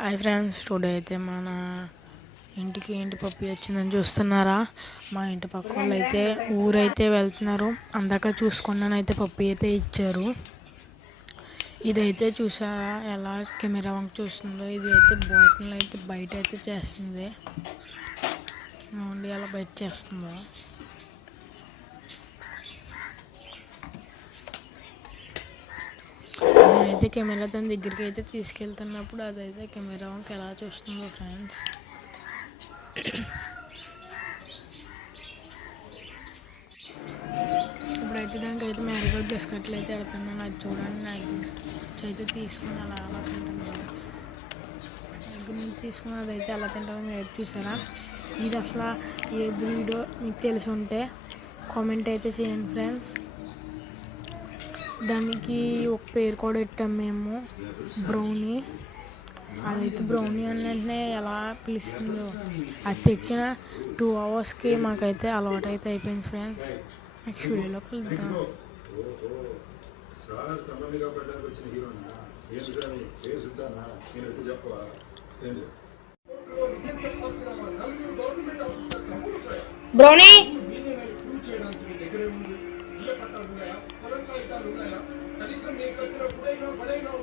Hi friends, today అయితే మన ఇంటికి ఏంటి పప్పి వచ్చిందని చూస్తున్నారా? మా ఇంటి పక్క వాళ్ళు అయితే ఊరైతే వెళ్తున్నారు. అందాక చూసుకున్నానైతే పప్పి అయితే ఇచ్చారు. ఇదైతే చూసారా ఎలా కెమెరా వంక చూస్తుందో? ఇది అయితే బాటిల్ అయితే బయట అయితే చేస్తుంది. ఎలా బయట చేస్తుందో. అయితే కెమెరా దాని దగ్గరికి అయితే తీసుకెళ్తున్నప్పుడు అదైతే కెమెరా వంక ఎలా చూస్తుందో ఫ్రెండ్స్. ఇప్పుడైతే దానికైతే మ్యారీగోల్డ్ బిస్కెట్లు అయితే వెళ్తున్నాను. అది చూడండి, నాకు అయితే తీసుకుని అలా తింటుంది. ఎగ్ నుంచి తీసుకుని అదైతే అలా తింటామో మీరు చూసారా? ఇది అసలు ఏ బ్రీడో మీకు తెలిసి ఉంటే కామెంట్ అయితే చేయండి ఫ్రెండ్స్. దానికి ఒక పేరు కూడా పెట్టాం మేము, బ్రౌనీ. అదైతే బ్రౌనీ అన్నట్టునే ఎలా పిలుస్తుందో. అది తెచ్చిన 2 అవర్స్కి మాకైతే అలవాటు అయితే అయిపోయింది ఫ్రెండ్స్. నెక్స్ట్ వీడియోలో కలుద్దాం. బ్రౌనీ కనీసం